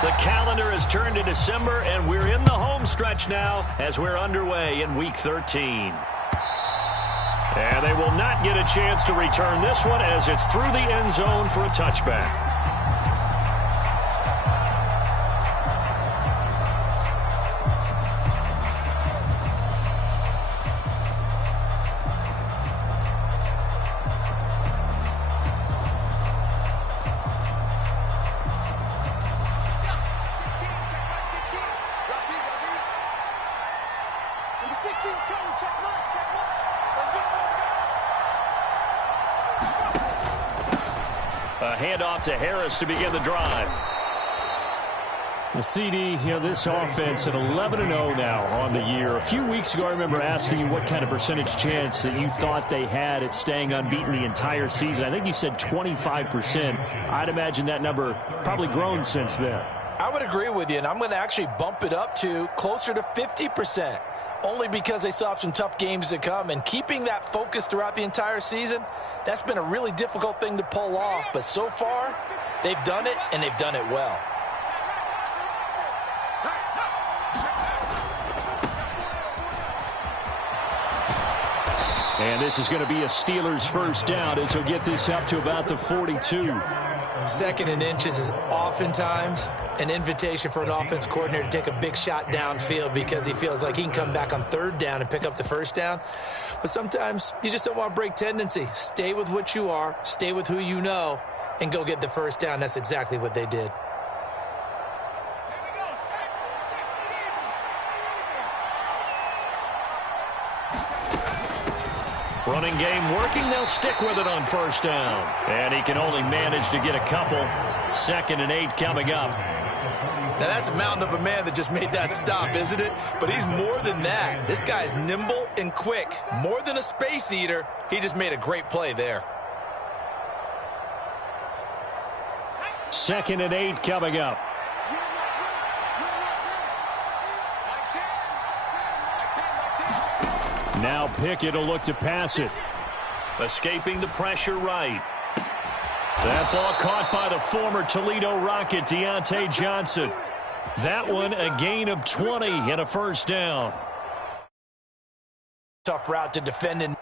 The calendar has turned to December, and we're in the home stretch now as we're underway in Week 13. And they will not get a chance to return this one as it's through the end zone for a touchback. A handoff to Harris to begin the drive. The CD, this offense at 11-0 now on the year. A few weeks ago, I remember asking you what kind of percentage chance that you thought they had at staying unbeaten the entire season. I think you said 25%. I'd imagine that number probably grown since then. I would agree with you, and I'm going to actually bump it up to closer to 50%, only because they still have some tough games to come. And keeping that focus throughout the entire season, that's been a really difficult thing to pull off. But so far, they've done it, and they've done it well. And this is going to be a Steelers first down as he'll get this up to about the 42. Second and inches is oftentimes an invitation for an offense coordinator to take a big shot downfield because he feels like he can come back on third down and pick up the first down. But sometimes you just don't want to break tendency. Stay with what you are, stay with who you know, and go get the first down. That's exactly what they did. Running game working. They'll stick with it on first down. And he can only manage to get a couple. 2nd and 8 coming up. Now, that's a mountain of a man that just made that stop, isn't it? But he's more than that. This guy is nimble and quick. More than a space eater. He just made a great play there. 2nd and 8 coming up. Now Pickett will look to pass it. Escaping the pressure right. That ball caught by the former Toledo Rocket, Deontay Johnson. That one a gain of 20 and a first down. Tough route to defend in.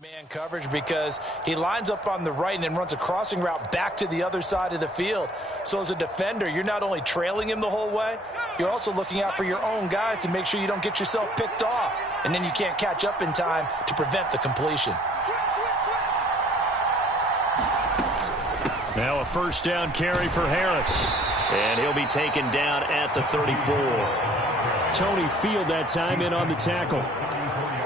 Man coverage because he lines up on the right and then runs a crossing route back to the other side of the field. So as a defender, you're not only trailing him the whole way, you're also looking out for your own guys to make sure you don't get yourself picked off. And then you can't catch up in time to prevent the completion. Now a first down carry for Harris. And he'll be taken down at the 34. Tony Field that time in on the tackle.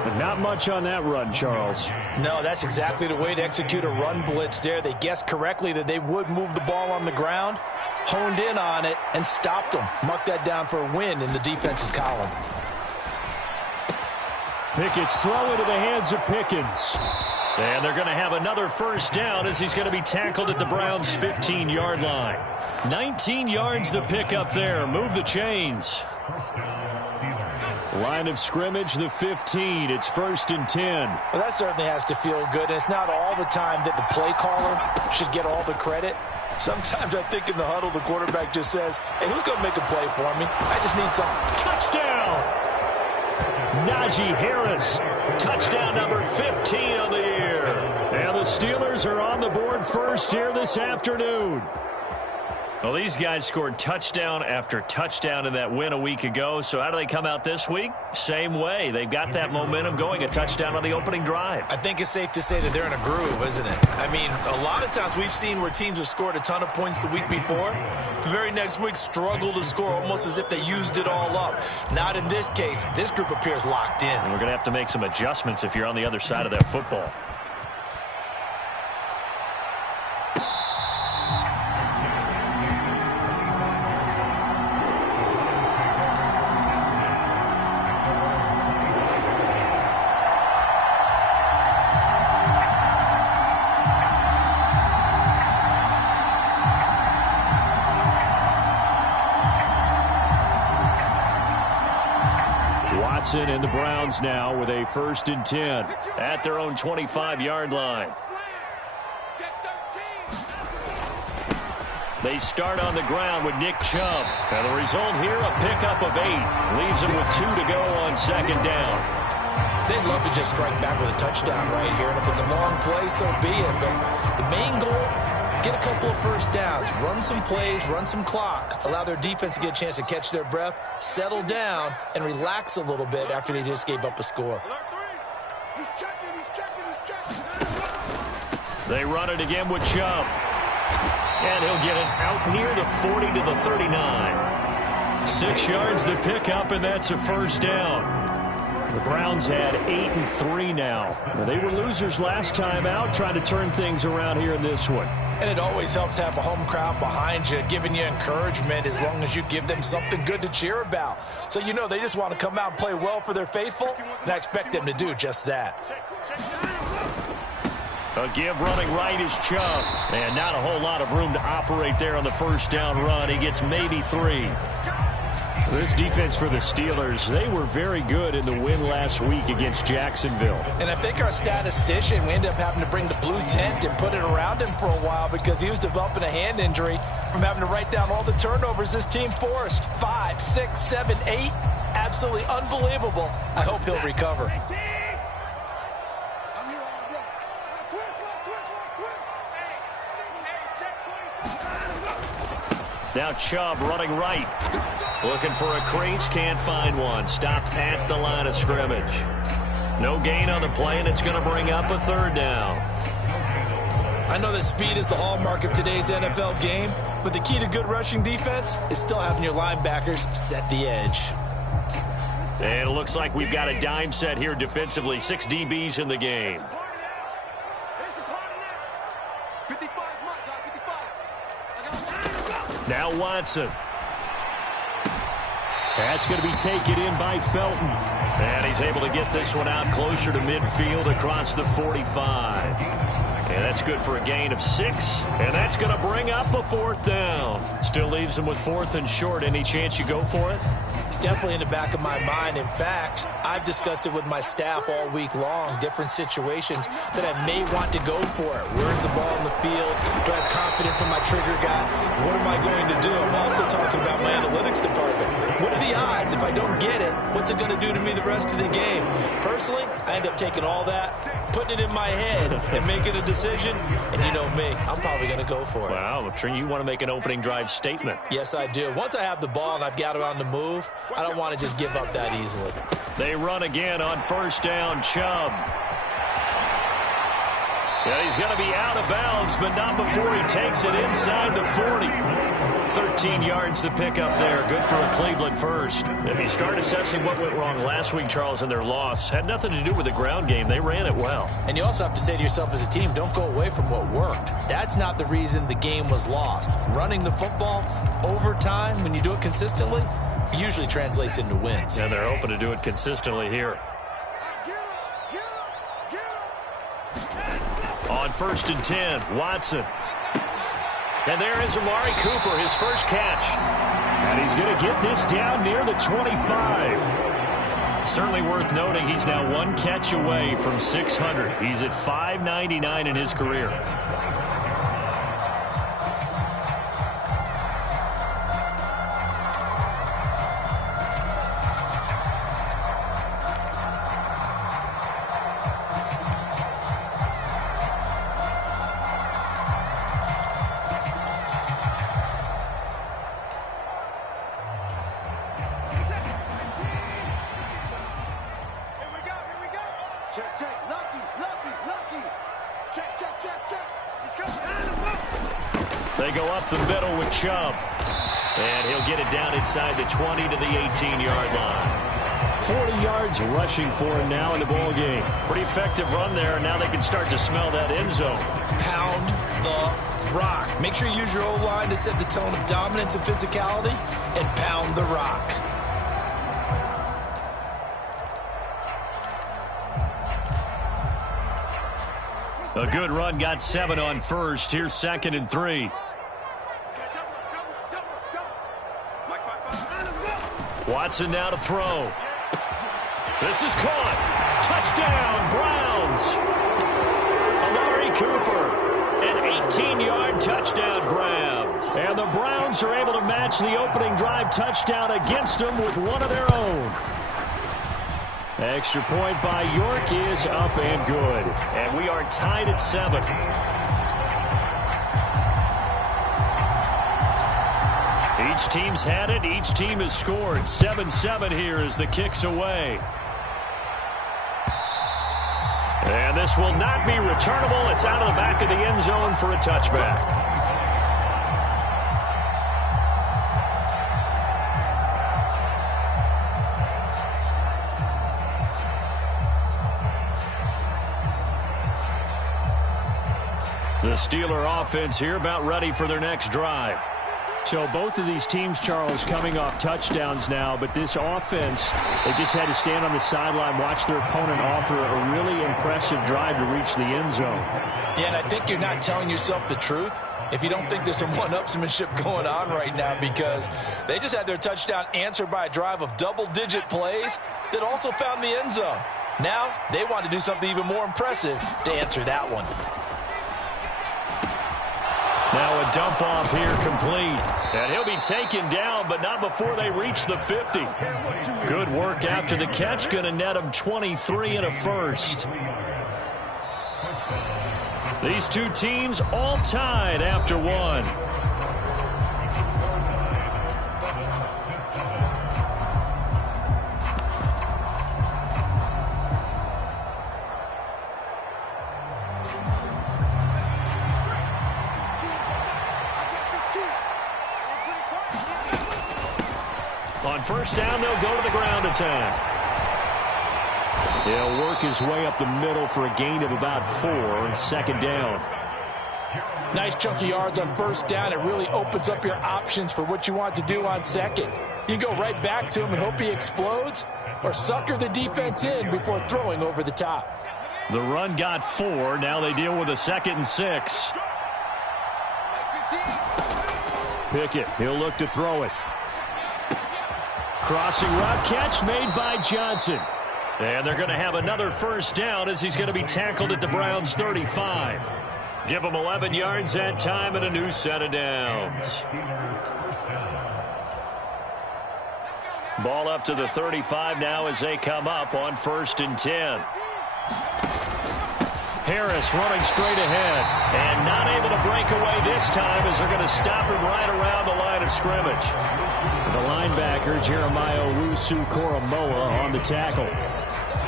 But not much on that run, Charles. No, that's exactly the way to execute a run blitz there. They guessed correctly that they would move the ball on the ground, honed in on it, and stopped them. Marked that down for a win in the defense's column. Pickett's throw into the hands of Pickens. And they're going to have another first down as he's going to be tackled at the Browns' 15-yard line. 19 yards the pick up there. Move the chains. Line of scrimmage, the 15. It's 1st and 10. Well, that certainly has to feel good. And it's not all the time that the play caller should get all the credit. Sometimes I think in the huddle, the quarterback just says, hey, who's going to make a play for me? I just need some. Touchdown! Najee Harris. Touchdown number 15 on the year. And the Steelers are on the board first here this afternoon. Well, these guys scored touchdown after touchdown in that win a week ago. So how do they come out this week? Same way. They've got that momentum going, a touchdown on the opening drive. I think it's safe to say that they're in a groove, isn't it? I mean, a lot of times we've seen where teams have scored a ton of points the week before. The very next week struggle to score almost as if they used it all up. Not in this case. This group appears locked in. And we're going to have to make some adjustments if you're on the other side of that football. And the Browns now with a 1st and 10 at their own 25-yard line. They start on the ground with Nick Chubb. And the result here, a pickup of 8. Leaves them with 2 to go on 2nd down. They'd love to just strike back with a touchdown right here. And if it's a long play, so be it. But the main goal, get a couple of first downs, run some plays, run some clock, allow their defense to get a chance to catch their breath, settle down, and relax a little bit after they just gave up a score. They run it again with Chubb. And he'll get it out near the 40 to the 39. 6 yards the pickup, and that's a 1st down. The Browns had 8-3 now. They were losers last time out, trying to turn things around here in this one. And it always helps to have a home crowd behind you, giving you encouragement as long as you give them something good to cheer about. So you know they just want to come out and play well for their faithful, and I expect them to do just that. A give running right is Chubb. And not a whole lot of room to operate there on the 1st down run. He gets maybe 3. This defense for the Steelers, they were very good in the win last week against Jacksonville. And I think our statistician, we ended up having to bring the blue tent and put it around him for a while because he was developing a hand injury from having to write down all the turnovers this team forced. 5, 6, 7, 8. Absolutely unbelievable. I hope he'll recover. Now Chubb running right. Looking for a crease, can't find one. Stopped at the line of scrimmage. No gain on the play, and it's going to bring up a 3rd down. I know that speed is the hallmark of today's NFL game, but the key to good rushing defense is still having your linebackers set the edge. And it looks like we've got a dime set here defensively. 6 DBs in the game. Now Watson. That's going to be taken in by Felton. And he's able to get this one out closer to midfield across the 45. And that's good for a gain of 6. And that's going to bring up a 4th down. Still leaves him with 4th and short. Any chance you go for it? It's definitely in the back of my mind. In fact, I've discussed it with my staff all week long, different situations that I may want to go for it. Where's the ball in the field? Do I have confidence in my trigger guy? What am I going to do? I'm also talking about my analytics department. What are the odds? If I don't get it, what's it going to do to me the rest of the game? Personally, I end up taking all that, putting it in my head, and making a decision. And you know me, I'm probably going to go for it. Wow, you want to make an opening drive statement. Yes, I do. Once I have the ball and I've got it on the move, I don't want to just give up that easily. They run again on 1st down, Chubb. Yeah, he's going to be out of bounds, but not before he takes it inside the 40. 13 yards to pick up there. Good for a Cleveland first. If you start assessing what went wrong last week, Charles, in their loss, had nothing to do with the ground game. They ran it well. And you also have to say to yourself as a team, don't go away from what worked. That's not the reason the game was lost. Running the football over time, when you do it consistently, usually translates into wins. And they're hoping to do it consistently here. On 1st and 10, Watson. And there is Amari Cooper, his first catch. And he's going to get this down near the 25. Certainly worth noting he's now 1 catch away from 600. He's at 599 in his career. Check, check. Lucky. Check. He's coming. They go up the middle with Chubb. And he'll get it down inside the 20 to the 18-yard line. 40 yards rushing for him now in the ball game. Pretty effective run there. Now they can start to smell that end zone. Pound the rock. Make sure you use your O-line to set the tone of dominance and physicality, and pound the rock. A good run, got 7 on first. Here's 2nd and 3. Watson now to throw. This is caught. Touchdown, Browns. Amari Cooper, an 18-yard touchdown grab. And the Browns are able to match the opening drive touchdown against them with one of their own. Extra point by York is up and good. And we are tied at 7. Each team's had it. Each team has scored. 7-7 here as the kick's away. And this will not be returnable. It's out of the back of the end zone for a touchback. The Steeler offense here about ready for their next drive. So both of these teams, Charles, coming off touchdowns now, but this offense, they just had to stand on the sideline, watch their opponent offer a really impressive drive to reach the end zone. Yeah, and I think you're not telling yourself the truth if you don't think there's some one-upsmanship going on right now, because they just had their touchdown answered by a drive of double-digit plays that also found the end zone. Now they want to do something even more impressive to answer that one. Now a dump off here complete. And he'll be taken down, but not before they reach the 50. Good work after the catch. Going to net him 23 and a first. These two teams all tied after one. On first down, they'll go to the ground attack. He'll work his way up the middle for a gain of about 4. 2nd down. Nice chunky yards on first down. It really opens up your options for what you want to do on second. You go right back to him and hope he explodes, or sucker the defense in before throwing over the top. The run got 4. Now they deal with a 2nd and 6. Pickett, he'll look to throw it. Crossing route catch made by Johnson. And they're going to have another first down as he's going to be tackled at the Browns' 35. Give him 11 yards that time and a new set of downs. Ball up to the 35 now as they come up on 1st and 10. Harris running straight ahead and not able to break away this time as they're going to stop him right around the line of scrimmage. The linebacker, Jeremiah Owusu-Koramoah, on the tackle.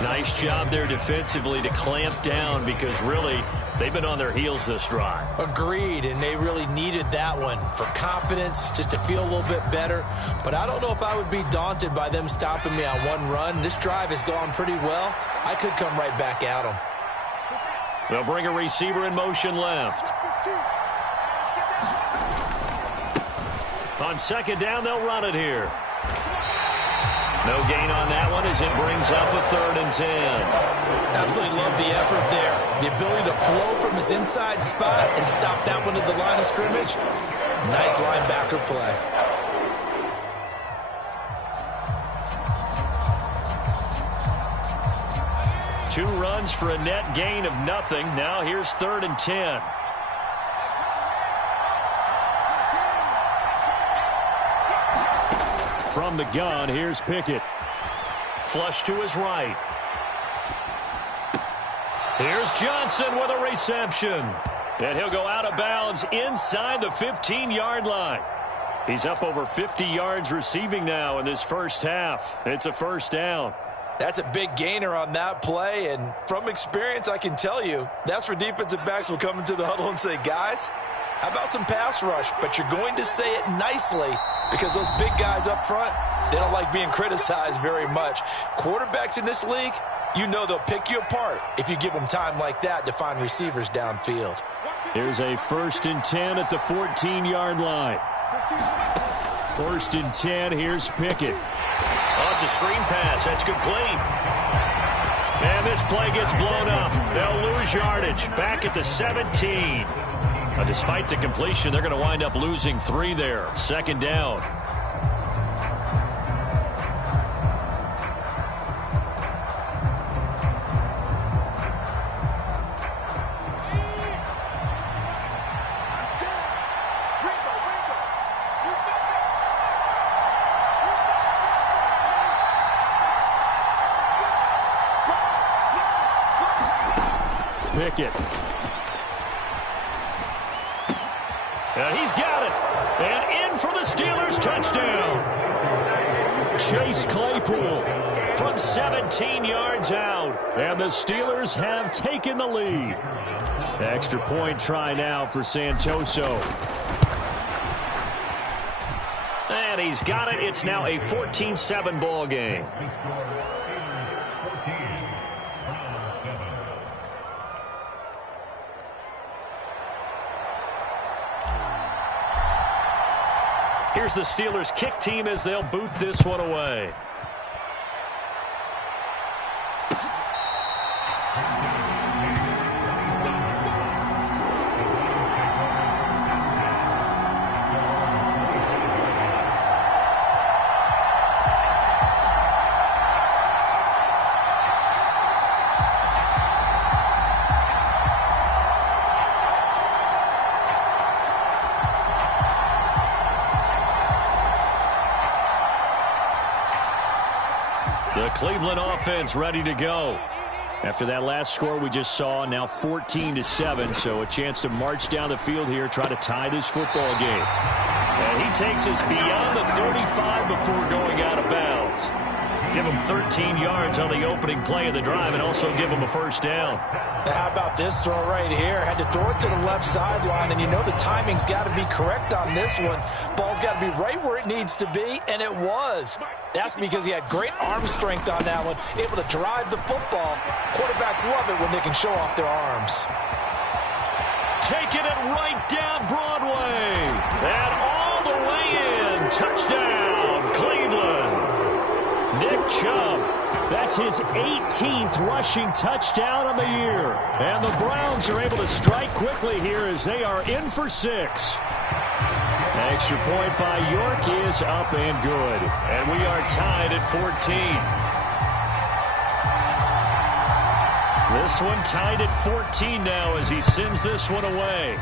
Nice job there defensively to clamp down, because really they've been on their heels this drive. Agreed, and they really needed that one for confidence, just to feel a little bit better. But I don't know if I would be daunted by them stopping me on one run. This drive has gone pretty well. I could come right back at them. They'll bring a receiver in motion left. On 2nd down, they'll run it here. No gain on that one as it brings up a 3rd and 10. Absolutely love the effort there. The ability to flow from his inside spot and stop that one at the line of scrimmage. Nice linebacker play. Two runs for a net gain of nothing. Now here's 3rd and 10. From the gun, here's Pickett. Flush to his right. Here's Johnson with a reception. And he'll go out of bounds inside the 15-yard line. He's up over 50 yards receiving now in this first half. It's a first down. That's a big gainer on that play, and from experience, I can tell you, that's where defensive backs will come into the huddle and say, guys, how about some pass rush? But you're going to say it nicely because those big guys up front, they don't like being criticized very much. Quarterbacks in this league, you know they'll pick you apart if you give them time like that to find receivers downfield. Here's a 1st and 10 at the 14-yard line. 1st and 10, here's Pickett. Oh, it's a screen pass. That's complete. And this play gets blown up. They'll lose yardage. Back at the 17. Despite the completion, they're going to wind up losing 3 there. 2nd down. Pickett. He's got it. And in for the Steelers touchdown. Chase Claypool from 17 yards out. And the Steelers have taken the lead. The extra point try now for Santoso. And he's got it. It's now a 14-7 ball game. Here's the Steelers kick team as they'll boot this one away. The Cleveland offense ready to go. After that last score we just saw, now 14-7, so a chance to march down the field here, try to tie this football game. And he takes us beyond the 35 before going out of bounds. Give him 13 yards on the opening play of the drive and also give him a 1st down. Now, how about this throw right here? Had to throw it to the left sideline, and you know the timing's got to be correct on this one. Ball's got to be right where it needs to be, and it was. That's because he had great arm strength on that one, able to drive the football. Quarterbacks love it when they can show off their arms. Taking it right down Broadway. And all the way in. Touchdown, Cleveland. Nick Chubb, that's his 18th rushing touchdown on the year. And the Browns are able to strike quickly here as they are in for 6. Extra point by York is up and good. And we are tied at 14. This one tied at 14 now as he sends this one away.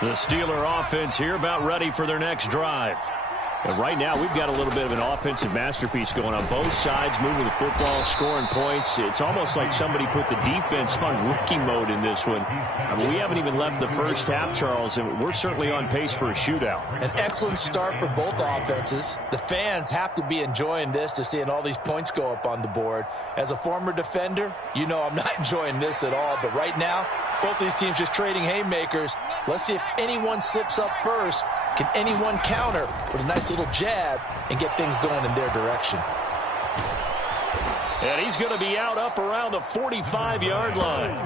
The Steeler offense here about ready for their next drive. And right now, we've got a little bit of an offensive masterpiece going on both sides, moving the football, scoring points. It's almost like somebody put the defense on rookie mode in this one. I mean, we haven't even left the first half, Charles, and we're certainly on pace for a shootout. An excellent start for both offenses. The fans have to be enjoying this to seeing all these points go up on the board. As a former defender, you know I'm not enjoying this at all. But right now, both these teams just trading haymakers. Let's see if anyone slips up first. Can anyone counter with a nice little jab and get things going in their direction? And he's going to be out up around the 45-yard line.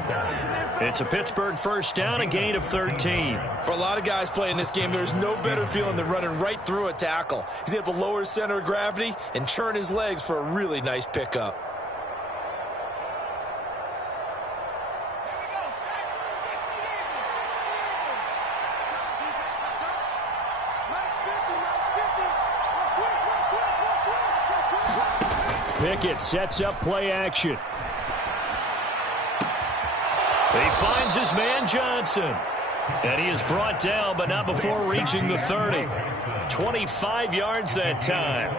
It's a Pittsburgh 1st down, a gain of 13. For a lot of guys playing this game, there's no better feeling than running right through a tackle. He's able to lower his center of gravity and churn his legs for a really nice pickup. Pickett sets up play action. He finds his man Johnson. And he is brought down, but not before reaching the 30. 25 yards that time.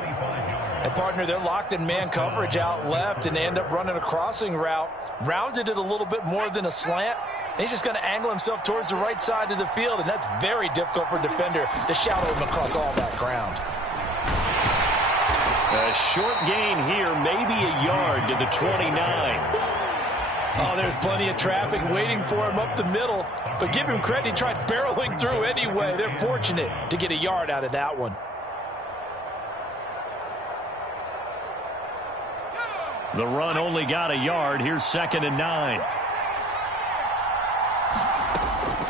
And partner, they're locked in man coverage out left, and they end up running a crossing route. Rounded it a little bit more than a slant. And he's just going to angle himself towards the right side of the field, and that's very difficult for a defender to shadow him across all that ground. A short gain here, maybe a yard to the 29. Oh, there's plenty of traffic waiting for him up the middle. But give him credit, he tried barreling through anyway. They're fortunate to get a yard out of that one. The run only got a yard. Here's 2nd and 9.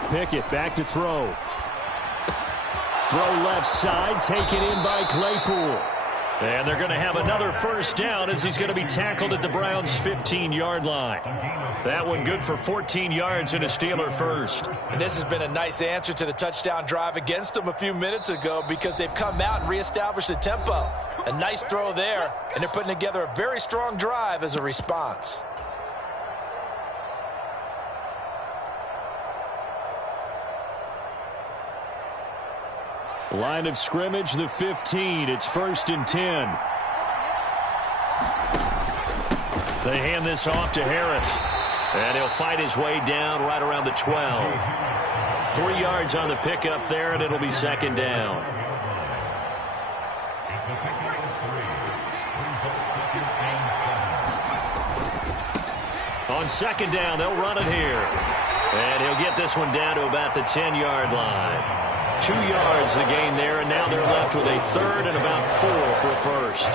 Pickett back to throw. Throw left side, taken in by Claypool. And they're going to have another first down as he's going to be tackled at the Browns' 15-yard line. That one good for 14 yards and a Steeler first. And this has been a nice answer to the touchdown drive against them a few minutes ago because they've come out and reestablished the tempo. A nice throw there, and they're putting together a very strong drive as a response. Line of scrimmage, the 15. It's 1st and 10. They hand this off to Harris. And he'll fight his way down right around the 12. 3 yards on the pickup there, and it'll be 2nd down. On 2nd down, they'll run it here. And he'll get this one down to about the 10-yard line. 2 yards the gain there, and now they're left with a 3rd and about 4 for a first.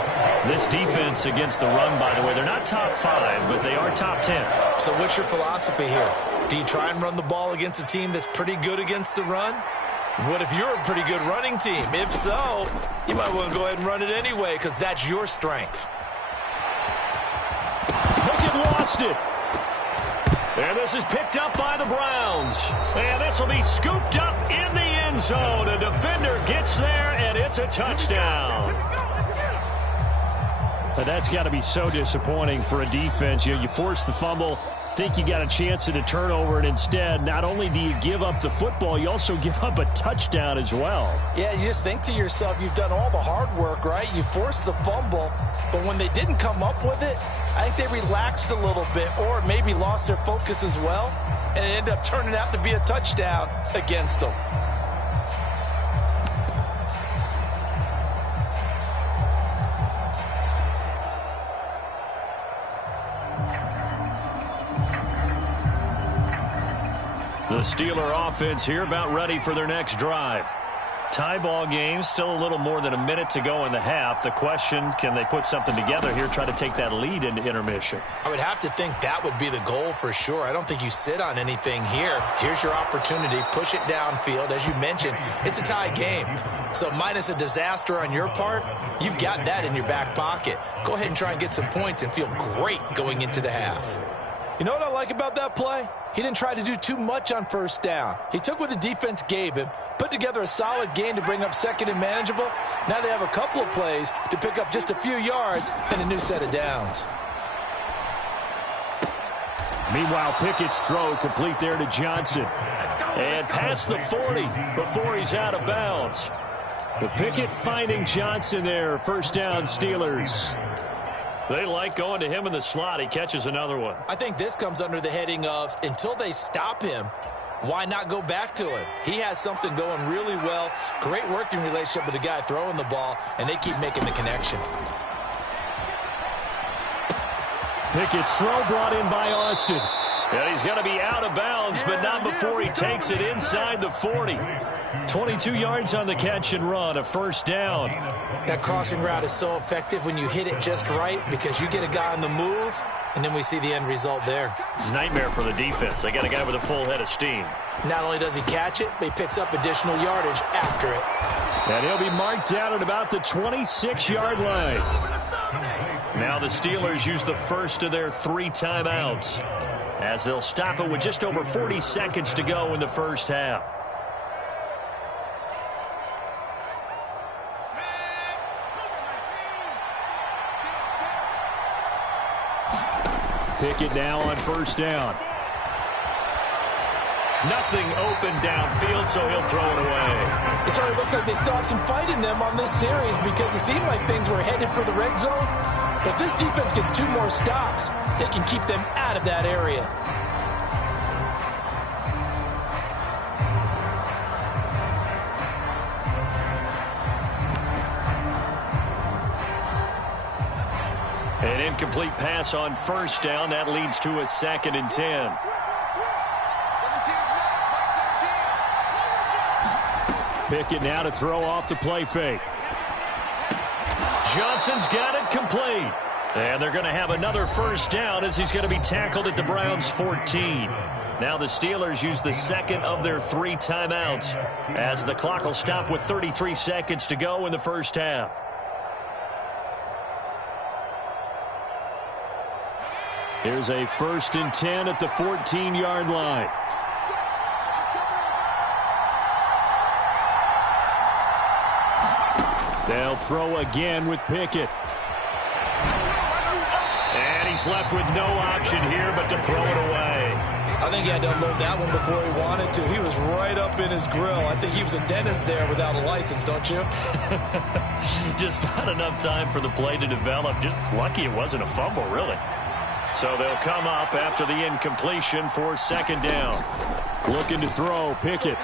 This defense against the run, by the way, they're not top 5, but they are top 10. So what's your philosophy here? Do you try and run the ball against a team that's pretty good against the run? What if you're a pretty good running team? If so, you might want to go ahead and run it anyway because that's your strength. Pickett lost it. And this is picked up by the Browns. And this will be scooped up in the end zone. A defender gets there, and it's a touchdown. But that's got to be so disappointing for a defense. You force the fumble, think you got a chance at a turnover, and instead, not only do you give up the football, you also give up a touchdown as well. Yeah, you just think to yourself, you've done all the hard work, right? You forced the fumble, but when they didn't come up with it, I think they relaxed a little bit or maybe lost their focus as well, and it ended up turning out to be a touchdown against them. The Steeler offense here about ready for their next drive. Tie ball game, still a little more than a minute to go in the half. The question, can they put something together here, try to take that lead into intermission? I would have to think that would be the goal for sure. I don't think you sit on anything here. Here's your opportunity. Push it downfield. As you mentioned, it's a tie game. So minus a disaster on your part, you've got that in your back pocket. Go ahead and try and get some points and feel great going into the half. You know what I like about that play? He didn't try to do too much on first down. He took what the defense gave him, put together a solid gain to bring up 2nd and manageable. Now they have a couple of plays to pick up just a few yards and a new set of downs. Meanwhile, Pickett's throw complete there to Johnson. And past the 40 before he's out of bounds. The Pickett finding Johnson there. First down, Steelers. They like going to him in the slot. He catches another one. I think this comes under the heading of until they stop him, why not go back to him? He has something going really well. Great working relationship with the guy throwing the ball, and they keep making the connection. Pickett's throw brought in by Austin. And he's going to be out of bounds, but not before he takes it inside the 40. 22 yards on the catch and run, a first down. That crossing route is so effective when you hit it just right because you get a guy on the move, and then we see the end result there. Nightmare for the defense. They got a guy with a full head of steam. Not only does he catch it, but he picks up additional yardage after it. And he'll be marked down at about the 26-yard line. Now the Steelers use the first of their 3 timeouts as they'll stop it with just over 40 seconds to go in the first half. Pickett now on first down. Nothing open downfield, so he'll throw it away. It sort of looks like they still have some fight in them on this series because it seemed like things were headed for the red zone. But if this defense gets 2 more stops, they can keep them out of that area. An incomplete pass on first down. That leads to a 2nd and 10. Pickett now to throw off the play fake. Johnson's got it complete. And they're going to have another first down as he's going to be tackled at the Browns' 14. Now the Steelers use the 2nd of their 3 timeouts as the clock will stop with 33 seconds to go in the first half. Here's a 1st and 10 at the 14-yard line. They'll throw again with Pickett. And he's left with no option here but to throw it away. I think he had to unload that one before he wanted to. He was right up in his grill. I think he was a dentist there without a license, don't you? Just not enough time for the play to develop. Just lucky it wasn't a fumble, really. So they'll come up after the incompletion for 2nd down. Looking to throw, Pickett.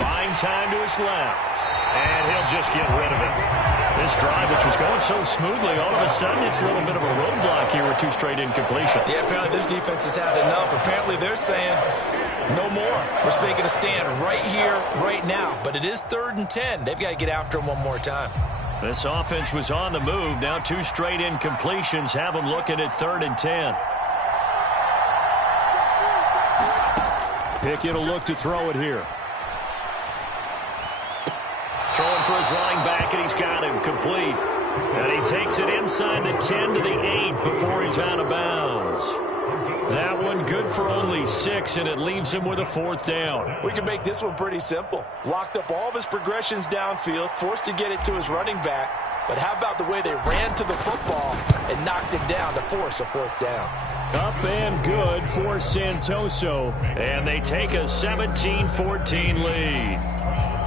Buying time to his left. And he'll just get rid of it. This drive, which was going so smoothly, all of a sudden it's a little bit of a roadblock here with 2 straight incompletions. Yeah, apparently this defense has had enough. Apparently they're saying no more. We're making a stand right here, right now. But it is 3rd and 10. They've got to get after him one more time. This offense was on the move. Now 2 straight incompletions have them looking at 3rd and 10. Pickett will look to throw it here. Throwing for his running back, and he's got him complete. And he takes it inside the 10 to the 8 before he's out of bounds. That one good for only 6, and it leaves him with a 4th down. We can make this one pretty simple. Locked up all of his progressions downfield, forced to get it to his running back. But how about the way they ran to the football and knocked him down to force a 4th down? Up and good for Santoso. And they take a 17-14 lead.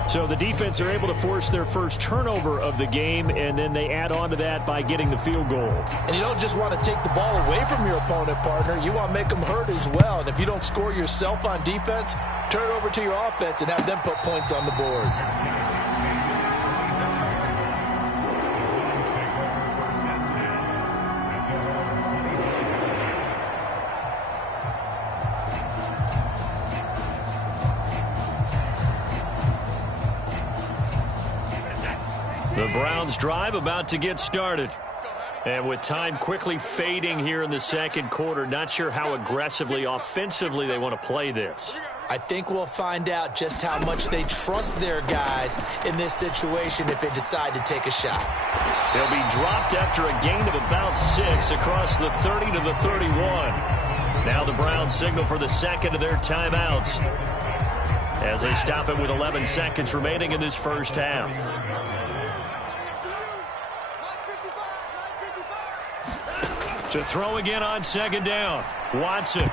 So the defense are able to force their first turnover of the game, and then they add on to that by getting the field goal. And you don't just want to take the ball away from your opponent, partner. You want to make them hurt as well. And if you don't score yourself on defense, turn it over to your offense and have them put points on the board. The Browns drive about to get started. And with time quickly fading here in the 2nd quarter, not sure how aggressively, offensively they want to play this. I think we'll find out just how much they trust their guys in this situation if they decide to take a shot. They'll be dropped after a gain of about 6 across the 30 to the 31. Now the Browns signal for the 2nd of their timeouts as they stop it with 11 seconds remaining in this first half. To throw again on 2nd down. Watson.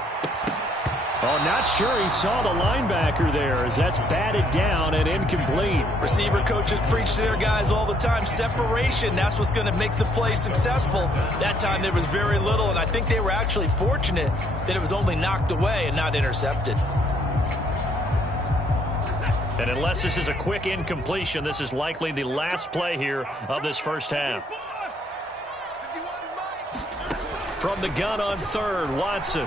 Oh, not sure he saw the linebacker there as that's batted down and incomplete. Receiver coaches preach to their guys all the time. Separation, that's what's going to make the play successful. That time there was very little, and I think they were actually fortunate that it was only knocked away and not intercepted. And unless this is a quick incompletion, this is likely the last play here of this first half. From the gun on 3rd, Watson.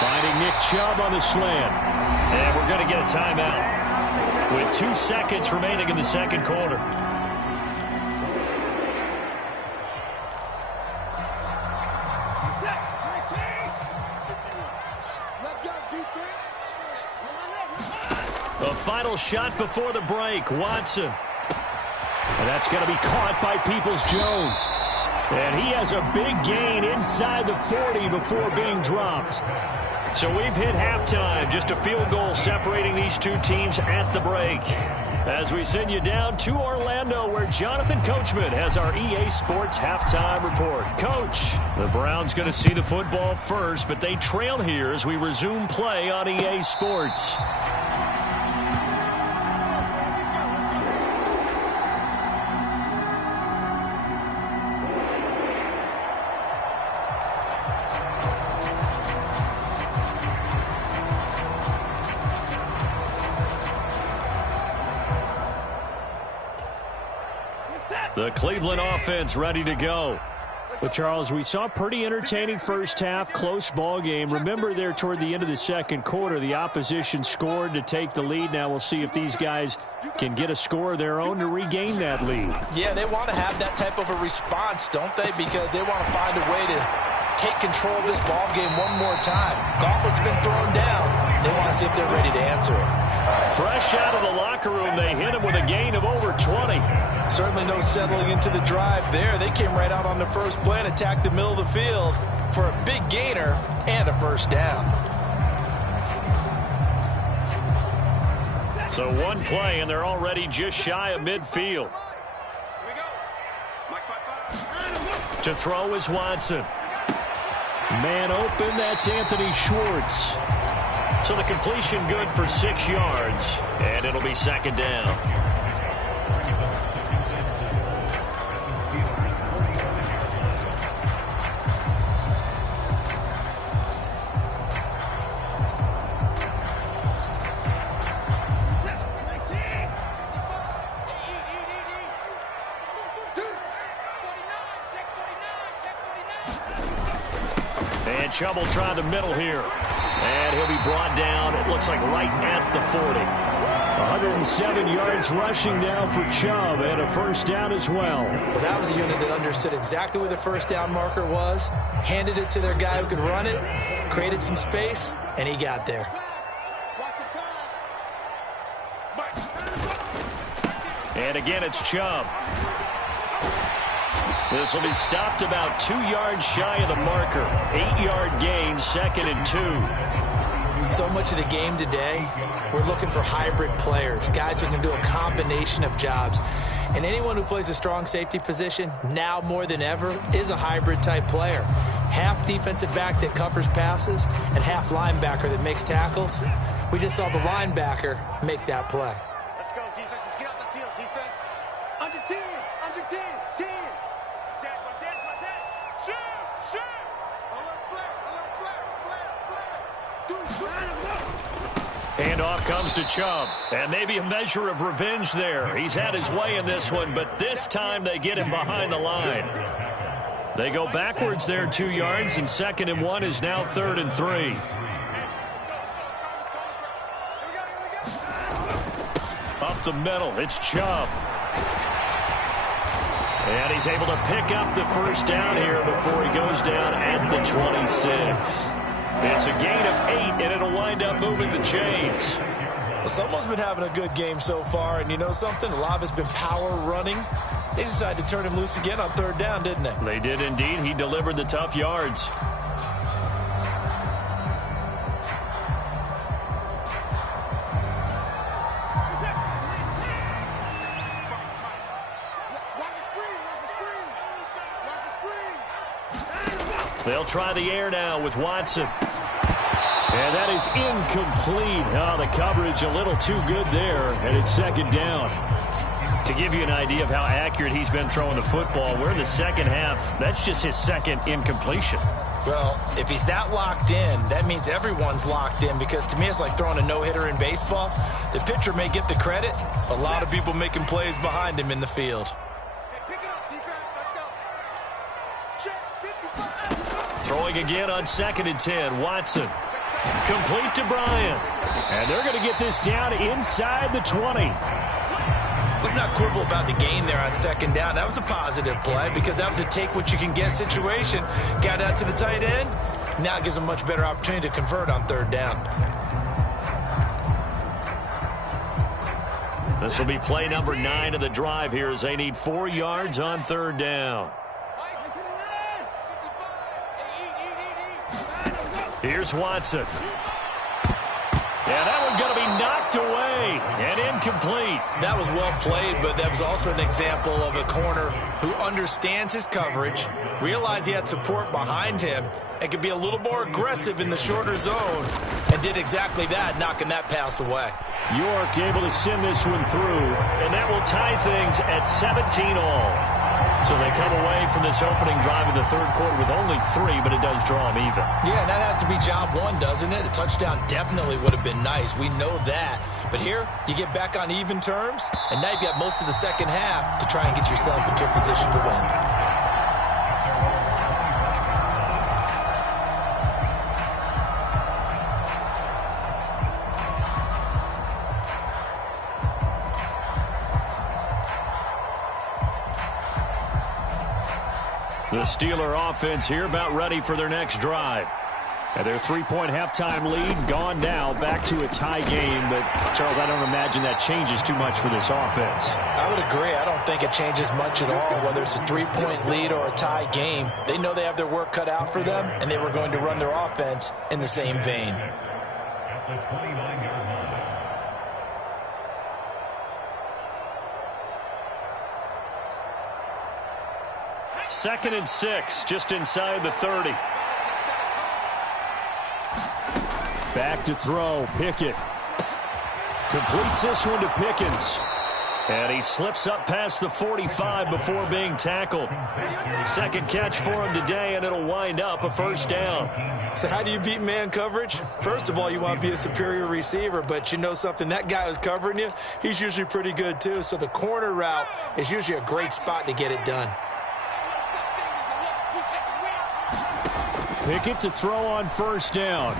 Finding Nick Chubb on the slant. And we're going to get a timeout with 2 seconds remaining in the 2nd quarter. The final shot before the break, Watson. And that's going to be caught by Peoples-Jones. And he has a big gain inside the 40 before being dropped. So we've hit halftime. Just a field goal separating these two teams at the break. As we send you down to Orlando, where Jonathan Coachman has our EA Sports halftime report. Coach, the Browns going to see the football first, but they trail here as we resume play on EA Sports. The Cleveland offense ready to go. Well, Charles, we saw a pretty entertaining first half, close ball game. Remember there toward the end of the second quarter, the opposition scored to take the lead. Now we'll see if these guys can get a score of their own to regain that lead. Yeah, they want to have that type of a response, don't they? Because they want to find a way to take control of this ball game one more time. Gauntlet's been thrown down. They want to see if they're ready to answer it. Fresh out of the locker room, they hit him with a gain of over 20. Certainly no settling into the drive there. They came right out on the first play and attacked the middle of the field for a big gainer and a first down. So one play, and they're already just shy of midfield. To throw is Watson. Man open, that's Anthony Schwartz. So the completion good for 6 yards, and it'll be second down. And Chubb will try the middle here. And he'll be brought down, it looks like right at the 40. 107 yards rushing now for Chubb, and a first down as well. Well, that was a unit that understood exactly where the first down marker was, handed it to their guy who could run it, created some space, and he got there. And again, it's Chubb. This will be stopped about 2 yards shy of the marker. 8-yard gain, 2nd and 2. So much of the game today, we're looking for hybrid players, guys who can do a combination of jobs. And anyone who plays a strong safety position, now more than ever, is a hybrid type player. Half defensive back that covers passes and half linebacker that makes tackles. We just saw the linebacker make that play. Let's go, defense. Let's get out the field, defense. Under 10, under 10, 10. Shoot, shoot. Alert flare. Hand off comes to Chubb. And maybe a measure of revenge there. He's had his way in this one, but this time they get him behind the line. They go backwards there 2 yards, and 2nd and 1 is now 3rd and 3. Up the middle, it's Chubb. And he's able to pick up the first down here before he goes down at the 26. It's a gain of 8, and it'll wind up moving the chains. Well, someone's been having a good game so far, and you know something? A lot of it's been power running. They decided to turn him loose again on 3rd down, didn't they? They did indeed. He delivered the tough yards. They'll try the air now with Watson. And that is incomplete. Oh, the coverage a little too good there, and it's 2nd down. To give you an idea of how accurate he's been throwing the football, we're in the second half. That's just his 2nd incompletion. Well, if he's that locked in, that means everyone's locked in, because to me it's like throwing a no-hitter in baseball. The pitcher may get the credit. A lot of people making plays behind him in the field. Hey, pick it up, defense. Let's go. Check, 55. Throwing again on 2nd and 10. Watson. Complete to Bryant. And they're going to get this down inside the 20. Let's not quibble about the gain there on 2nd down. That was a positive play because that was a take-what-you-can-get situation. Got out to the tight end. Now it gives them a much better opportunity to convert on 3rd down. This will be play number 9 of the drive here as they need 4 yards on 3rd down. Here's Watson. And that one's going to be knocked away and incomplete. That was well played, but that was also an example of a corner who understands his coverage, realized he had support behind him, and could be a little more aggressive in the shorter zone, and did exactly that, knocking that pass away. York able to send this one through, and that will tie things at 17-all. So they come away from this opening drive in the third quarter with only 3, but it does draw them even. Yeah, and that has to be job one, doesn't it? A touchdown definitely would have been nice. We know that. But here, you get back on even terms, and now you've got most of the second half to try and get yourself into a position to win. The Steeler offense here about ready for their next drive. And their 3-point halftime lead gone now, back to a tie game. But, Charles, I don't imagine that changes too much for this offense. I would agree. I don't think it changes much at all, whether it's a 3-point lead or a tie game. They know they have their work cut out for them, and they were going to run their offense in the same vein. Second and 6, just inside the 30. Back to throw, Pickett. Completes this one to Pickens. And he slips up past the 45 before being tackled. Second catch for him today, and it'll wind up a first down. So how do you beat man coverage? First of all, you want to be a superior receiver, but you know something, that guy who's covering you, he's usually pretty good too. So the corner route is usually a great spot to get it done. Pickett to throw on first down.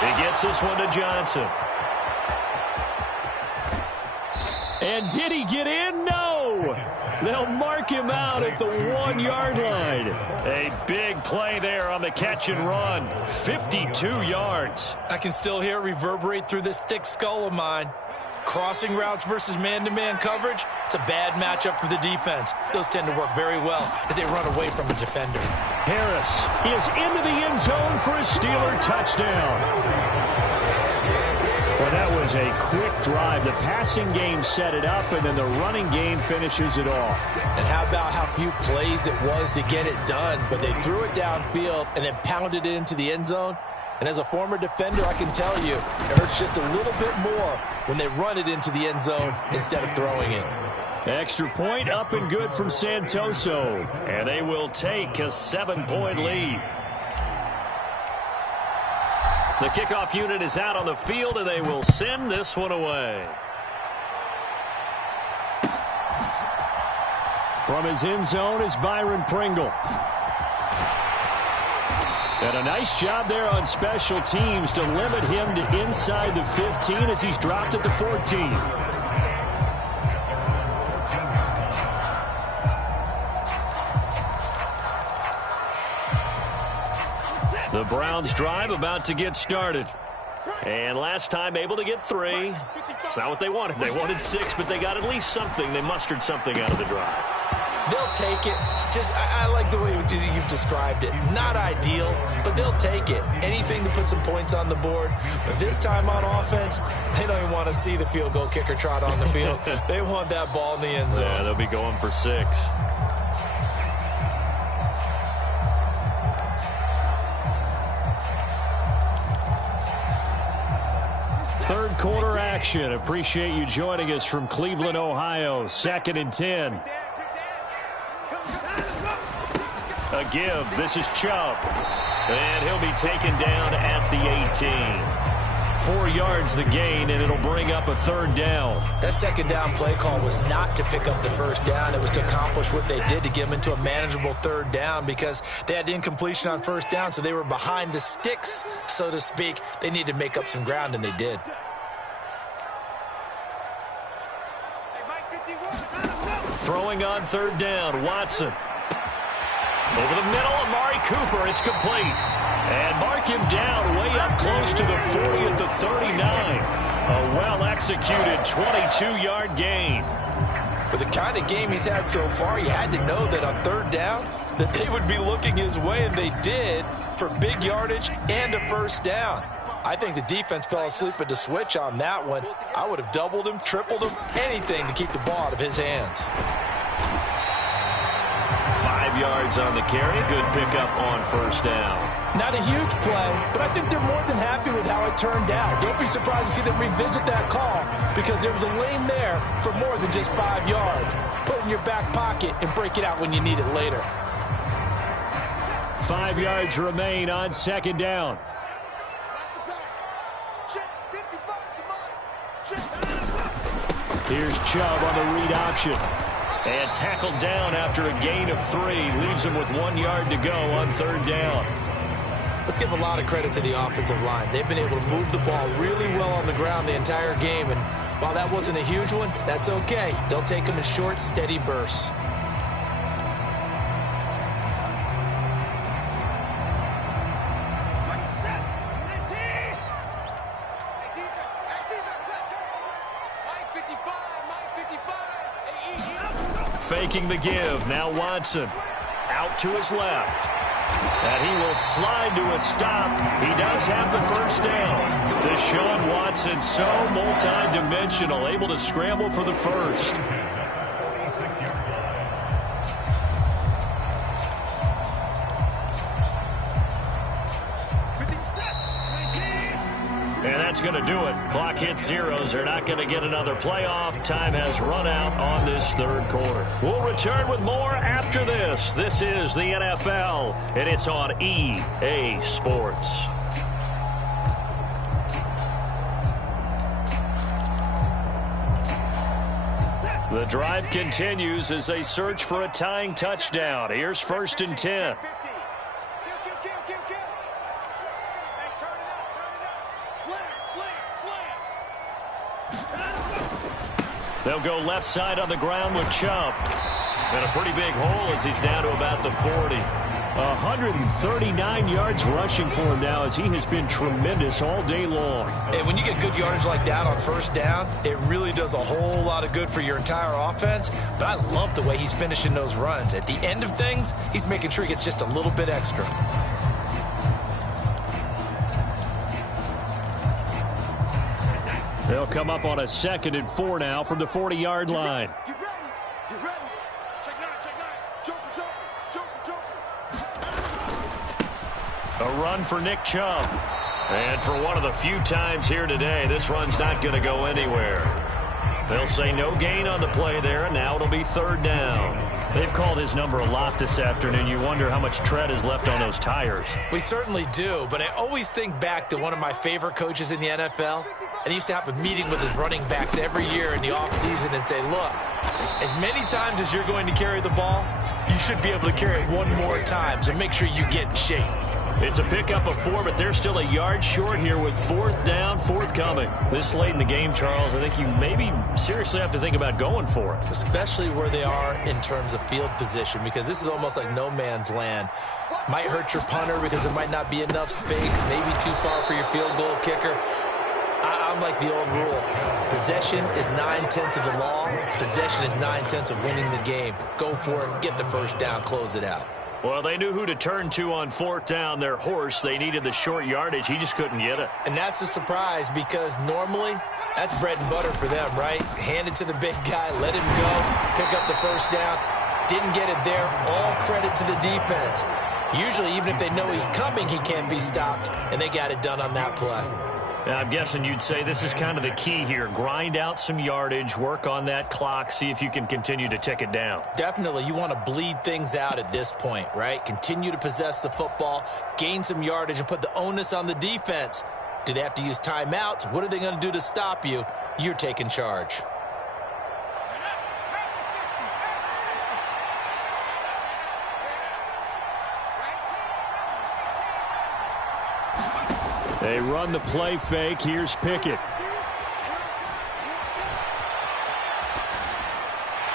He gets this one to Johnson. And did he get in? No! They'll mark him out at the 1-yard line. A big play there on the catch and run. 52 yards. I can still hear it reverberate through this thick skull of mine. Crossing routes versus man-to-man coverage, it's a bad matchup for the defense. Those tend to work very well as they run away from a defender. Harris is into the end zone for a Steeler touchdown. Well, that was a quick drive. The passing game set it up, and then the running game finishes it off. And how about how few plays it was to get it done, but they threw it downfield and then pounded it into the end zone. And as a former defender, I can tell you, it hurts just a little bit more when they run it into the end zone instead of throwing it. Extra point up and good from Santoso. And they will take a 7-point lead. The kickoff unit is out on the field, and they will send this one away. From his end zone is Byron Pringle. And a nice job there on special teams to limit him to inside the 15 as he's dropped at the 14. The Browns drive about to get started. And last time able to get 3. It's not what they wanted. They wanted 6, but they got at least something. They mustered something out of the drive. They'll take it. I like the way you've described it. Not ideal, but they'll take it. Anything to put some points on the board. But this time on offense, they don't even want to see the field goal kicker trot on the field. They want that ball in the end zone. Yeah, they'll be going for 6. Third quarter action. Appreciate you joining us from Cleveland, Ohio. 2nd and 10. A give. This is Chubb. And he'll be taken down at the 18. 4 yards the gain, and it'll bring up a 3rd down. That second down play call was not to pick up the first down. It was to accomplish what they did to get them into a manageable 3rd down because they had incompletion on first down, so they were behind the sticks, so to speak. They needed to make up some ground, and they did. Throwing on 3rd down, Watson. Over the middle, Amari Cooper. It's complete. And mark him down way up close to the 40 at the 39. A well-executed 22-yard gain. For the kind of game he's had so far, you had to know that on 3rd down, that they would be looking his way, and they did, for big yardage and a first down. I think the defense fell asleep at the switch on that one. I would have doubled him, tripled him, anything to keep the ball out of his hands. 5 yards on the carry. Good pickup on first down. Not a huge play, but I think they're more than happy with how it turned out. Don't be surprised to see them revisit that call because there was a lane there for more than just 5 yards. Put it in your back pocket and break it out when you need it later. 5 yards remain on second down. Here's Chubb on the read option. And tackled down after a gain of 3. Leaves him with 1 yard to go on third down. Let's give a lot of credit to the offensive line. They've been able to move the ball really well on the ground the entire game. And while that wasn't a huge one, that's okay. They'll take them in short, steady bursts. Faking the give. Now Watson out to his left. And he will slide to a stop. He does have the first down. Deshaun Watson, so multi-dimensional, able to scramble for the first. And that's going to do it. Clock hits zeros. They're not going to get another playoff. Time has run out on this third quarter. We'll return with more after this. This is the NFL, and it's on EA Sports. The drive continues as they search for a tying touchdown. Here's 1st and 10. They'll go left side on the ground with Chubb. And a pretty big hole as he's down to about the 40. 139 yards rushing for him now as he has been tremendous all day long. And when you get good yardage like that on first down, it really does a whole lot of good for your entire offense. But I love the way he's finishing those runs. At the end of things, he's making sure he gets just a little bit extra. They'll come up on a 2nd and 4 now from the 40-yard line. Get ready. Get ready. Check 9, check 9. Joker. A run for Nick Chubb. And for one of the few times here today, this run's not going to go anywhere. They'll say no gain on the play there, and now it'll be 3rd down. They've called his number a lot this afternoon. You wonder how much tread is left on those tires. We certainly do, but I always think back to one of my favorite coaches in the NFL, and he used to have a meeting with his running backs every year in the offseason and say, look, as many times as you're going to carry the ball, you should be able to carry it one more time, so make sure you get in shape. It's a pickup of 4, but they're still a yard short here with 4th down, forthcoming. This late in the game, Charles, I think you maybe seriously have to think about going for it. Especially where they are in terms of field position, because this is almost like no man's land. Might hurt your punter because there might not be enough space, maybe too far for your field goal kicker. I'm like the old rule. Possession is 9/10 of the law. Possession is 9/10 of winning the game. Go for it, get the first down, close it out. Well, they knew who to turn to on 4th down. Their horse, they needed the short yardage. He just couldn't get it. And that's the surprise, because normally that's bread and butter for them, right? Hand it to the big guy, let him go, pick up the first down. Didn't get it there. All credit to the defense. Usually, even if they know he's coming, he can't be stopped, and they got it done on that play. Now, I'm guessing you'd say this is kind of the key here. Grind out some yardage, work on that clock, see if you can continue to tick it down. Definitely, you want to bleed things out at this point, right? Continue to possess the football, gain some yardage, and put the onus on the defense. Do they have to use timeouts? What are they going to do to stop you? You're taking charge. They run the play fake. Here's Pickett.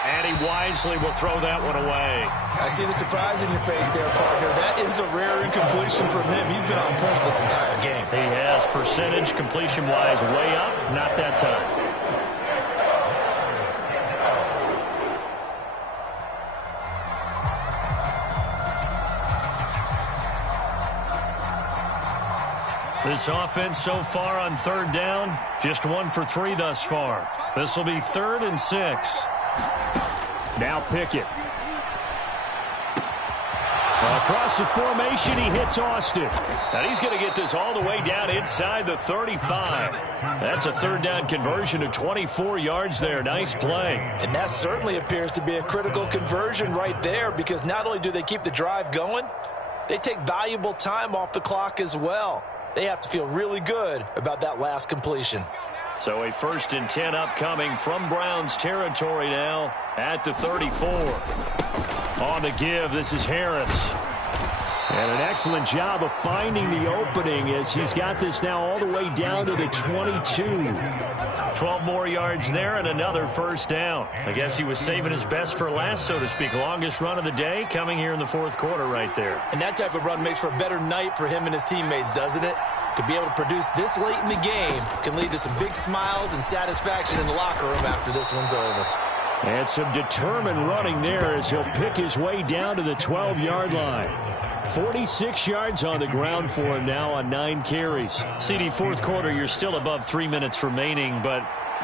And he wisely will throw that one away. I see the surprise in your face there, partner. That is a rare incompletion from him. He's been on point this entire game. He has percentage completion-wise way up. Not that time. This offense so far on third down, just 1 for 3 thus far. This will be 3rd and 6. Now Pickett. Across the formation, he hits Austin. And he's going to get this all the way down inside the 35. That's a 3rd down conversion of 24 yards there. Nice play. And that certainly appears to be a critical conversion right there, because not only do they keep the drive going, they take valuable time off the clock as well. They have to feel really good about that last completion. So a 1st and 10 upcoming from Browns territory now at the 34. On the give, this is Harris. And an excellent job of finding the opening as he's got this now all the way down to the 22. 12 more yards there and another 1st down. I guess he was saving his best for last, so to speak. Longest run of the day coming here in the 4th quarter right there. And that type of run makes for a better night for him and his teammates, doesn't it? To be able to produce this late in the game can lead to some big smiles and satisfaction in the locker room after this one's over. And some determined running there as he'll pick his way down to the 12-yard line. 46 yards on the ground for him now on 9 carries. CD, 4th quarter, you're still above 3 minutes remaining, but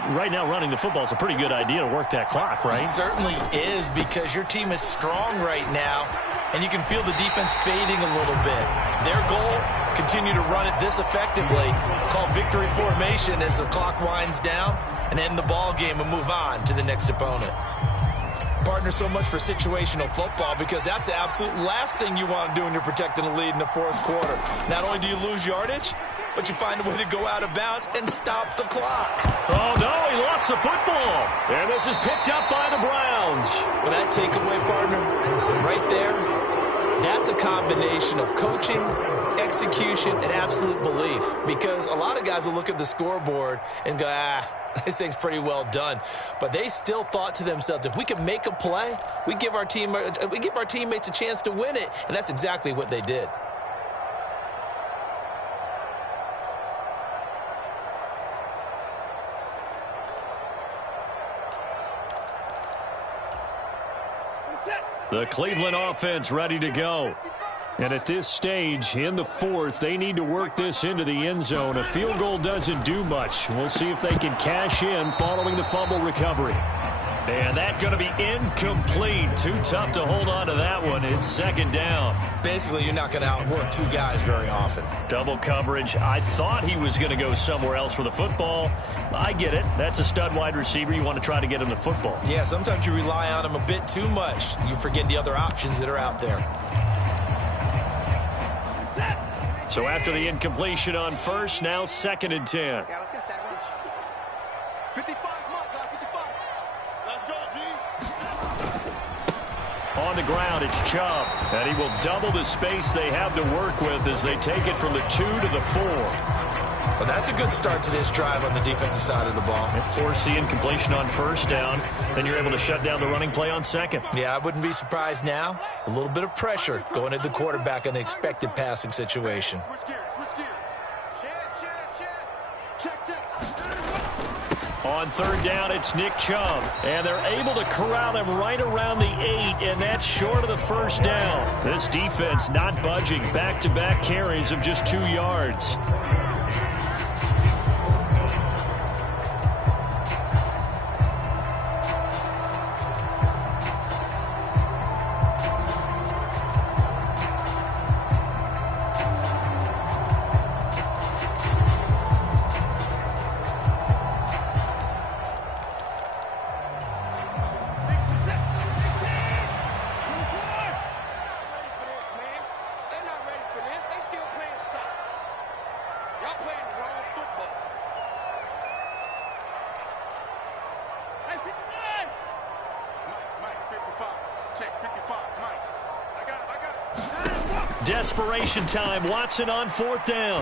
right now running the football is a pretty good idea to work that clock, right? It certainly is, because your team is strong right now, and you can feel the defense fading a little bit. Their goal, continue to run it this effectively, call victory formation as the clock winds down, and end the ball game and move on to the next opponent. Partner, so much for situational football, because that's the absolute last thing you want to do when you're protecting a lead in the 4th quarter. Not only do you lose yardage, but you find a way to go out of bounds and stop the clock. Oh, no, he lost the football. And this is picked up by the Browns. Well, that takeaway, partner, right there, that's a combination of coaching, execution, and absolute belief. Because a lot of guys will look at the scoreboard and go, this thing's pretty well done. But they still thought to themselves, if we can make a play, we give our teammates a chance to win it. And that's exactly what they did. The Cleveland offense ready to go. And at this stage, in the 4th, they need to work this into the end zone. A field goal doesn't do much. We'll see if they can cash in following the fumble recovery. And that's going to be incomplete. Too tough to hold on to that one. It's 2nd down. Basically, you're not going to outwork 2 guys very often. Double coverage. I thought he was going to go somewhere else for the football. I get it. That's a stud wide receiver. You want to try to get him the football. Yeah, sometimes you rely on him a bit too much. You forget the other options that are out there. So after the incompletion on 1st, now 2nd and 10. Yeah, let's get 7. 55 mark, guys, 55. Let's go, D. On the ground, it's Chubb. And he will double the space they have to work with as they take it from the 2 to the 4. Well, that's a good start to this drive on the defensive side of the ball. And force the incompletion on 1st down. Then you're able to shut down the running play on 2nd. Yeah, I wouldn't be surprised now. A little bit of pressure going at the quarterback in an expected passing situation. Switch gears, switch gears. Check. On 3rd down, it's Nick Chubb. And they're able to corral him right around the 8, and that's short of the 1st down. This defense not budging. Back-to-back carries of just 2 yards. Desperation time. Watson on 4th down.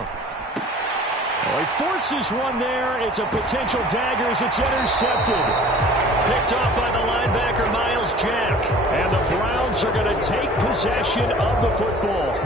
Well, he forces one there. It's a potential dagger as it's intercepted. Picked off by the linebacker, Miles Jack. And the Browns are going to take possession of the football.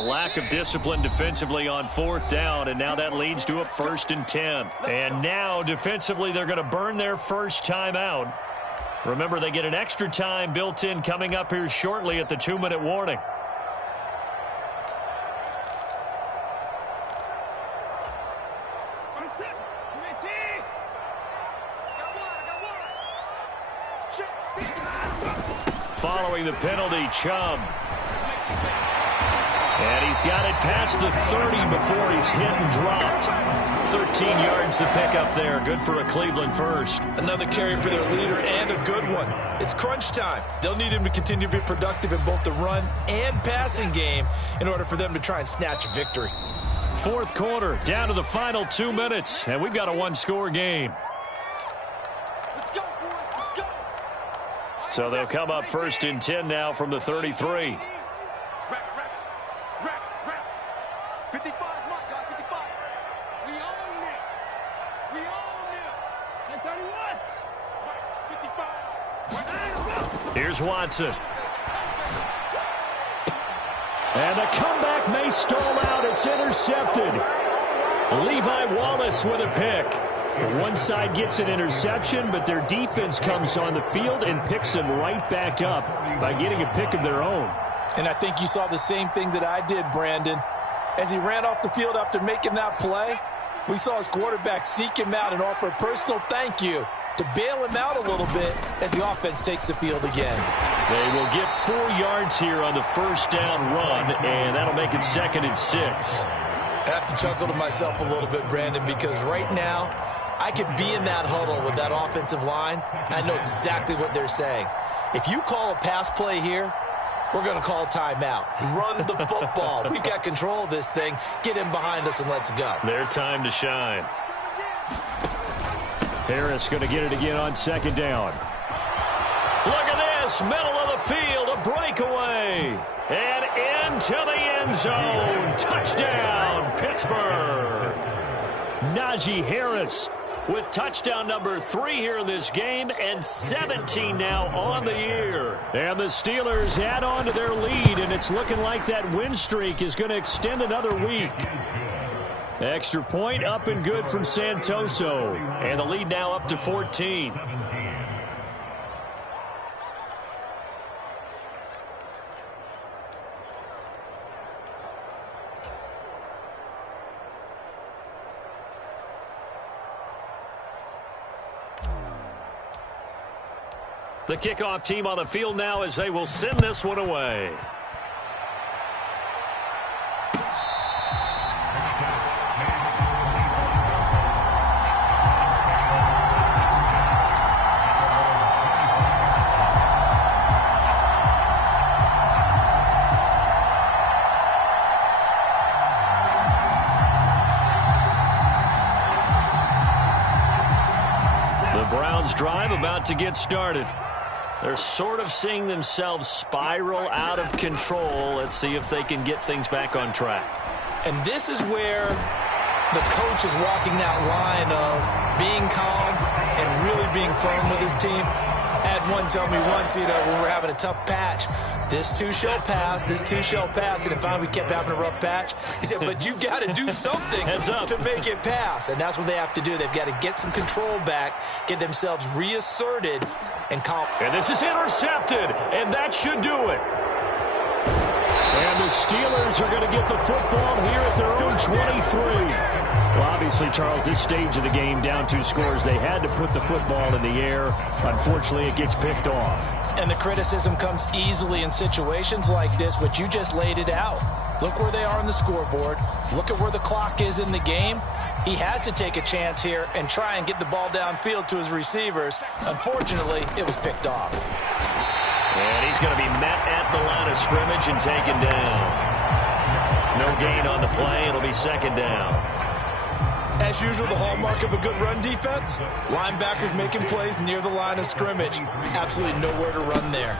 lack of discipline defensively on 4th down, and now that leads to a 1st and 10. And now, defensively, they're going to burn their first timeout. Remember, they get an extra time built in coming up here shortly at the 2-minute warning. Following the penalty, Chubb. And he's got it past the 30 before he's hit and dropped. 13 yards to pick up there. Good for a Cleveland first. Another carry for their leader and a good one. It's crunch time. They'll need him to continue to be productive in both the run and passing game in order for them to try and snatch a victory. 4th quarter, down to the final 2 minutes, and we've got a 1-score game. So they'll come up 1st and 10 now from the 33. 55, mark, guy, 55. We own it. We own it. 10-31. 55. Here's Watson. And the comeback may stall out. It's intercepted. Levi Wallace with a pick. One side gets an interception, but their defense comes on the field and picks them right back up by getting a pick of their own. And I think you saw the same thing that I did, Brandon. As he ran off the field after making that play, we saw his quarterback seek him out and offer a personal thank you to bail him out a little bit as the offense takes the field again. They will get 4 yards here on the 1st down run, and that'll make it 2nd and 6. I have to chuckle to myself a little bit, Brandon, because right now I could be in that huddle with that offensive line. I know exactly what they're saying. If you call a pass play here, we're going to call timeout. Run the football. We've got control of this thing. Get him behind us and let's go. Their time to shine. Harris going to get it again on 2nd down. Look at this. Middle of the field. A breakaway. And into the end zone. Touchdown, Pittsburgh. Najee Harris with touchdown number 3 here in this game, and 17 now on the year. And the Steelers add on to their lead, and it's looking like that win streak is going to extend another week. Extra point up and good from Santoso, and the lead now up to 14. The kickoff team on the field now as they will send this one away. The Browns drive about to get started. They're sort of seeing themselves spiral out of control. Let's see if they can get things back on track. And this is where the coach is walking that line of being calm and really being firm with his team. I had one tell me once, when we're having a tough patch, this too shall pass, this too shall pass. And finally we kept having a rough patch. He said, but you got to do something to make it pass. And that's what they have to do. They've got to get some control back, get themselves reasserted, and calm. And this is intercepted, and that should do it. And the Steelers are going to get the football here at their own 23. Well, obviously, Charles, this stage of the game, down 2 scores, they had to put the football in the air. Unfortunately, it gets picked off. And the criticism comes easily in situations like this, but you just laid it out. Look where they are on the scoreboard. Look at where the clock is in the game. He has to take a chance here and try and get the ball downfield to his receivers. Unfortunately, it was picked off. And he's going to be met at the line of scrimmage and taken down. No gain on the play. It'll be 2nd down. As usual, the hallmark of a good run defense, linebackers making plays near the line of scrimmage. Absolutely nowhere to run there.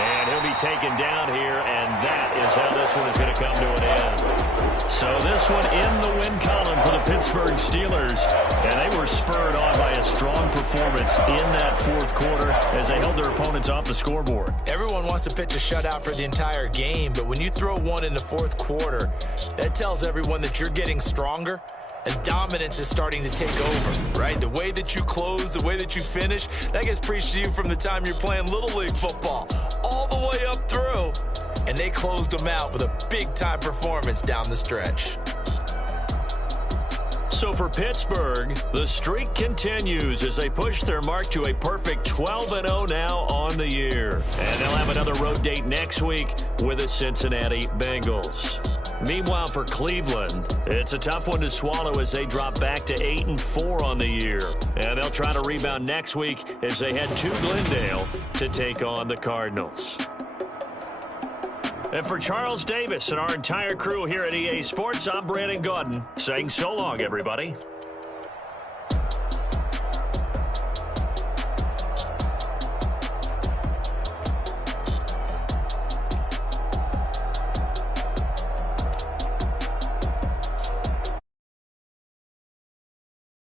And he'll be taken down here, and that is how this one is going to come to an end. So this one in the win column for the Pittsburgh Steelers, and they were spurred on by a strong performance in that fourth quarter as they held their opponents off the scoreboard. Everyone wants to pitch a shutout for the entire game, but when you throw one in the fourth quarter, that tells everyone that you're getting stronger and dominance is starting to take over, right? The way that you close, the way that you finish, that gets preached to you from the time you're playing Little League football all the way up through. And they closed them out with a big-time performance down the stretch. So for Pittsburgh, the streak continues as they push their mark to a perfect 12-0 now on the year. And they'll have another road date next week with the Cincinnati Bengals. Meanwhile, for Cleveland, it's a tough one to swallow as they drop back to 8-4 on the year. And they'll try to rebound next week as they head to Glendale to take on the Cardinals. And for Charles Davis and our entire crew here at EA Sports, I'm Brandon Gaudin saying so long, everybody.